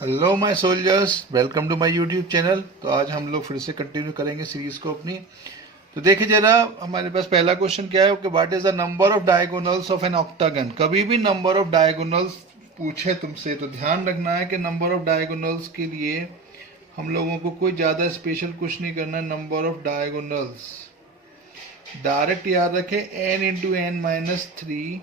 Hello my soldiers, welcome to my YouTube channel. तो आज हम लोग फिर से कंटिन्यू करेंगे सीरीज को अपनी। तो देखिए जरा, हमारे पास पहला क्वेश्चन क्या है कि what is the number of diagonals of an octagon. कभी भी नंबर ऑफ डायगोनल्स पूछे तुमसे तो ध्यान रखना है कि नंबर ऑफ डायगोनल्स के लिए हम लोगों को कोई ज्यादा स्पेशल कुछ नहीं करना है। नंबर ऑफ डायगोनल्स डायरेक्ट याद रखें, n into n minus three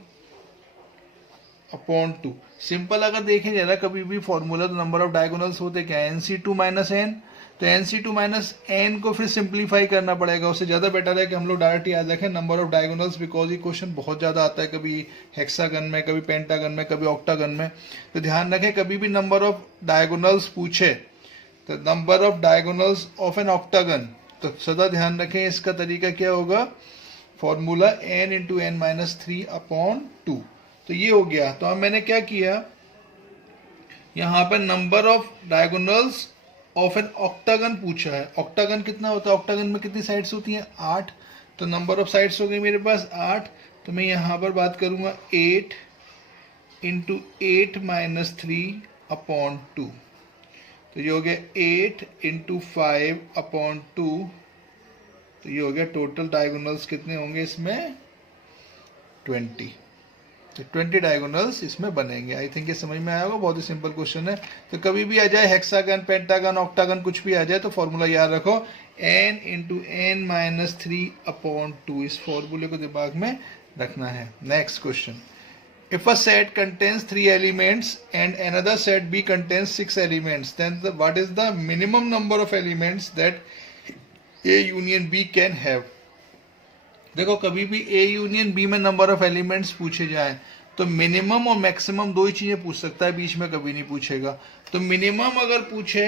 upon two. Simple अगर देखें जरा, कभी भी फॉर्मूला तो नंबर ऑफ डायगोनल्स होते क्या, N C two minus N. तो N C two minus N को फिर सिंप्लीफाई करना पड़ेगा। उससे ज्यादा बेटर है कि हम लोग डायरेक्ट याद रखें नंबर ऑफ डायगोनल्स, बिकॉज ये क्वेश्चन बहुत ज्यादा आता है, कभी हेक्सागन में, कभी पेंटागन में, कभी ऑक्टागन में। तो ध्यान रखें, कभी भी नंबर ऑफ डायगोनल्स पूछे तो number of diagonals of an octagon, तो सदा ध्यान रखें इसका तरीका क्या होगा, formula n into n minus three upon two. तो ये हो गया। तो अब मैंने क्या किया, यहां पर number of diagonals of an octagon पूछा है। ऑक्टागन कितना होता है, ऑक्टागन में कितनी साइड्स होती हैं, 8। तो नंबर ऑफ साइड्स हो गई मेरे पास 8। तो मैं यहां पर बात करूंगा 8 into 8 minus three upon two. तो ये हो गया 8 इंटू 5 अपॉन टू। तो ये हो गया टोटल डायगोनल्स कितने होंगे इसमें, 20। तो 20 डायगोनल्स इसमें बनेंगे। आई थिंक ये समझ में आया होगा, बहुत ही सिंपल क्वेश्चन है। तो कभी भी आ जाए हेक्सागन, पेंटागन, ऑक्टागन, कुछ भी आ जाए तो फॉर्मूला याद रखो, n into n minus three upon two. इस फॉर्मूले को दिमाग में रखना है। Next question, if a set contains 3 elements and another set B contains 6 elements, then what is the minimum number of elements that A union B can have। देखो, कभी भी ए यूनियन बी में नंबर ऑफ एलिमेंट्स पूछे जाए तो minimum और maximum दो ही चीजें पूछ सकता है, बीच में कभी नहीं पूछेगा। तो मिनिमम अगर पूछे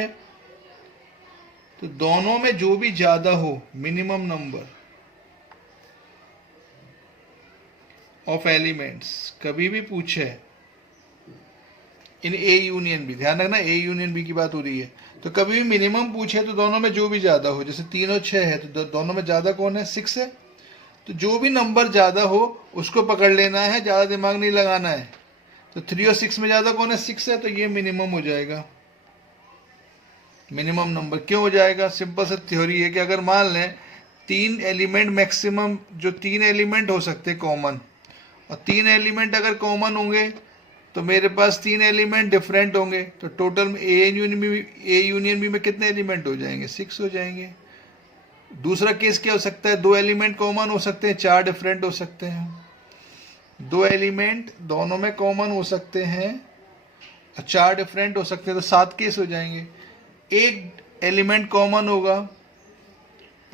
तो दोनों में जो भी ज्यादा हो, मिनिमम नंबर ऑफ एलिमेंट्स कभी भी पूछे इन ए यूनियन बी, ध्यान रखना ए यूनियन बी की बात हो रही है। तो कभी भी मिनिमम पूछे तो दोनों में जो भी ज्यादा हो, जैसे 3 और 6 है तो दोनों में ज्यादा कौन है, 6 है। तो जो भी नंबर ज्यादा हो उसको पकड़ लेना है, ज्यादा दिमाग नहीं लगाना है। तो 3 और 6 में ज्यादा कौन है, 6 है। तो ये मिनिमम हो जाएगा। मिनिमम नंबर क्यों हो जाएगा, सिंपल सा थ्योरी है कि अगर मान लें 3 एलिमेंट मैक्सिमम, जो 3 एलिमेंट हो सकते हैं कॉमन, और 3 एलिमेंट अगर कॉमन होंगे तो मेरे पास 3 एलिमेंट डिफरेंट होंगे। तो टोटल में ए यूनियन बी में कितने एलिमेंट हो जाएंगे, 6 हो जाएंगे। दूसरा केस क्या हो सकता है, 2 एलिमेंट कॉमन हो सकते हैं, 4 डिफरेंट हो सकते हैं। 2 एलिमेंट दोनों में कॉमन हो सकते हैं और 4 डिफरेंट हो सकते हैं, तो 7 केस हो जाएंगे। एक एलिमेंट कॉमन होगा,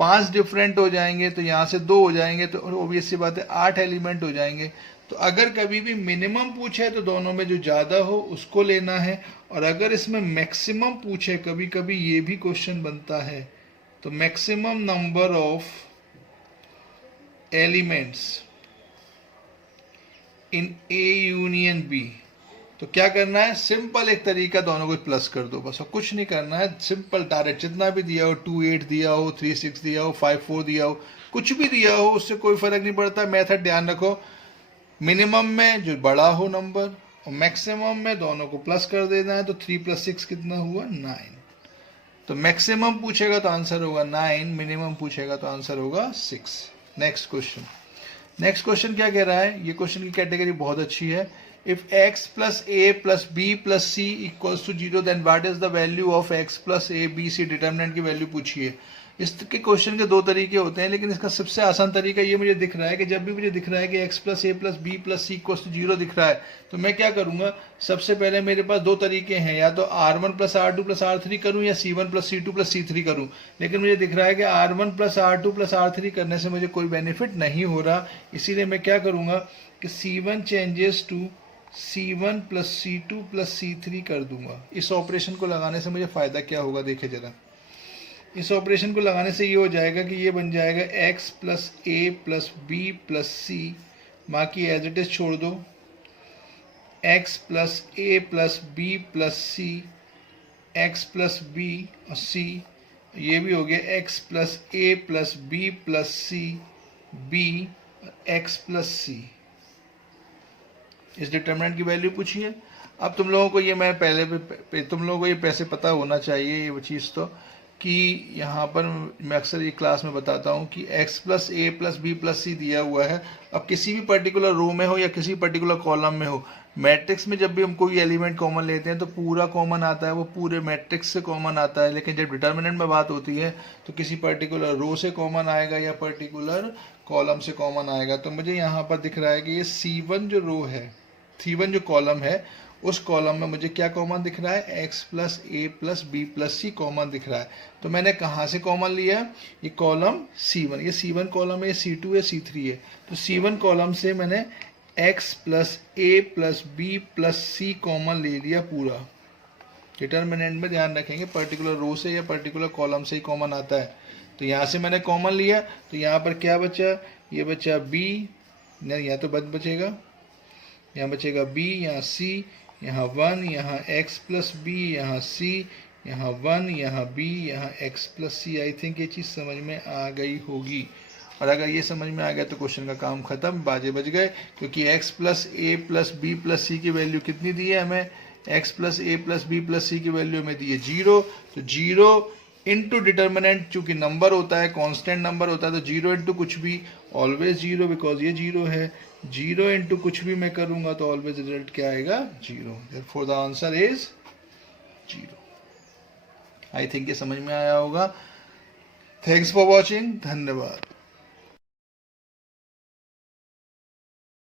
5 डिफरेंट हो जाएंगे, तो यहां से 2 हो जाएंगे, तो ऑब्वियस सी बात है 8 एलिमेंट हो जाएंगे। तो अगर कभी भी मिनिमम पूछे तो दोनों में जो ज्यादा हो उसको लेना है, और अगर इसमें मैक्सिमम पूछे, कभी कभी ये भी क्वेश्चन बनता है, तो maximum number of elements in A union B, तो क्या करना है, सिंपल एक तरीका, दोनों को प्लस कर दो बस, और कुछ नहीं करना है। सिंपल डायरेक्ट, जितना भी दिया हो, 2 8 दिया हो, 3 6 दिया हो, 5 4 दिया हो, कुछ भी दिया हो, उससे कोई फर्क नहीं पड़ता। मेथड ध्यान रखो, मिनिमम में जो बड़ा हो नंबर और मैक्सिमम में दोनों को प्लस कर देना है। तो 3 + 6 कितना हुआ, 9। तो मैक्सिमम पूछेगा तो आंसर होगा 9, मिनिमम पूछेगा तो आंसर होगा 6। नेक्स्ट क्वेश्चन, नेक्स्ट क्वेश्चन क्या कह रहा है, ये क्वेश्चन की कैटेगरी बहुत अच्छी है। If x plus a plus b plus c equals to 0 then what is the value of x plus a b c। Determinant की वैल्यू पूछिए। इसके क्वेश्चन के 2 तरीके होते हैं, लेकिन इसका सबसे आसान तरीका ये मुझे दिख रहा है कि जब भी मुझे दिख रहा है कि x plus a plus b plus c equals to 0 दिख रहा है, तो मैं क्या करूंगा, सबसे पहले मेरे पास 2 तरीके हैं, या तो r1 plus r2 plus r3 करूं या c1 plus c2 plus c3 करूं। लेकिन मुझे दिख रहा है कि r1 plus r2 plus r3 करने से मुझे कोई बेनिफिट नहीं हो रहा, इसीलिए मैं क्या करूंगा कि c1 changes to c1 plus c2 plus c3 कर दूंगा। इस ऑपरेशन को लगाने से मुझे फायदा क्या होगा, देखे जरा। इस ऑपरेशन को लगाने से ये हो जाएगा कि ये बन जाएगा x plus a plus b plus c, बाकी एज इट इज छोड़ दो, x plus a plus b plus c, x plus b और c, ये भी हो गया x plus a plus b plus c, b x plus c। इस determinant की वैल्यू पूछिए। अब तुम लोगों को ये मैं पहले पे तुम लोगों को ये पैसे पता होना चाहिए, ये वो चीज़ तो कि यहाँ पर मैं अक्सर ये क्लास में बताता हूँ कि x प्लस ए प्लस बी प्लस सी दिया हुआ है। अब किसी भी पर्टिकुलर रो में हो या किसी पर्टिकुलर कॉलम में हो, मैट्रिक्स में जब भी हम कोई एलिमेंट कॉमन लेते हैं तो पूरा कॉमन आता है, वो पूरे मैट्रिक्स से कॉमन आता है। लेकिन जब डिटर्मिनेंट में बात होती है तो किसी पर्टिकुलर रो से कॉमन आएगा या पर्टिकुलर कॉलम से कॉमन आएगा। तो मुझे यहाँ पर दिख रहा है कि ये C1 जो रो है, C1 जो कॉलम है, उस कॉलम में मुझे क्या कॉमन दिख रहा है, x प्लस ए प्लस बी प्लस सी कॉमन दिख रहा है। तो मैंने कहाँ से कॉमन लिया, ये कॉलम C1, ये C1 कॉलम है, C2 है, C3 है। तो C1 कॉलम से मैंने x प्लस ए प्लस बी प्लस सी कॉमन ले लिया पूरा। डिटर्मिनेंट में ध्यान रखेंगे पर्टिकुलर रो से या पर्टिकुलर कॉलम से ही कॉमन आता है। तो यहाँ से मैंने कॉमन लिया, तो यहाँ पर क्या बचा, ये बचा b, नहीं यहाँ तो बचेगा, यहाँ बचेगा b, यहाँ c, यहाँ 1, यहाँ x प्लस बी, यहाँ c, यहाँ 1, यहाँ b, यहाँ x plus c। I think ये चीज़ समझ में आ गई होगी, और अगर ये समझ में आ गया तो क्वेश्चन का काम खत्म, बाजे बज गए। क्योंकि x प्लस ए प्लस बी प्लस सी की वैल्यू कितनी दी है हमें, x प्लस ए प्लस बी प्लस सी की वैल्यू हमें दी है 0। तो 0 इंटू डिटर्मिनेंट, चूंकि नंबर होता है, कांस्टेंट नंबर होता है, तो 0 इंटू कुछ भी ऑलवेज 0, बिकॉज ये 0 है। 0 इंटू कुछ भी मैं करूंगा तो ऑलवेज रिजल्ट क्या आएगा, 0। Therefore the answer is 0। I think ये समझ में आया होगा। थैंक्स फॉर वॉचिंग, धन्यवाद।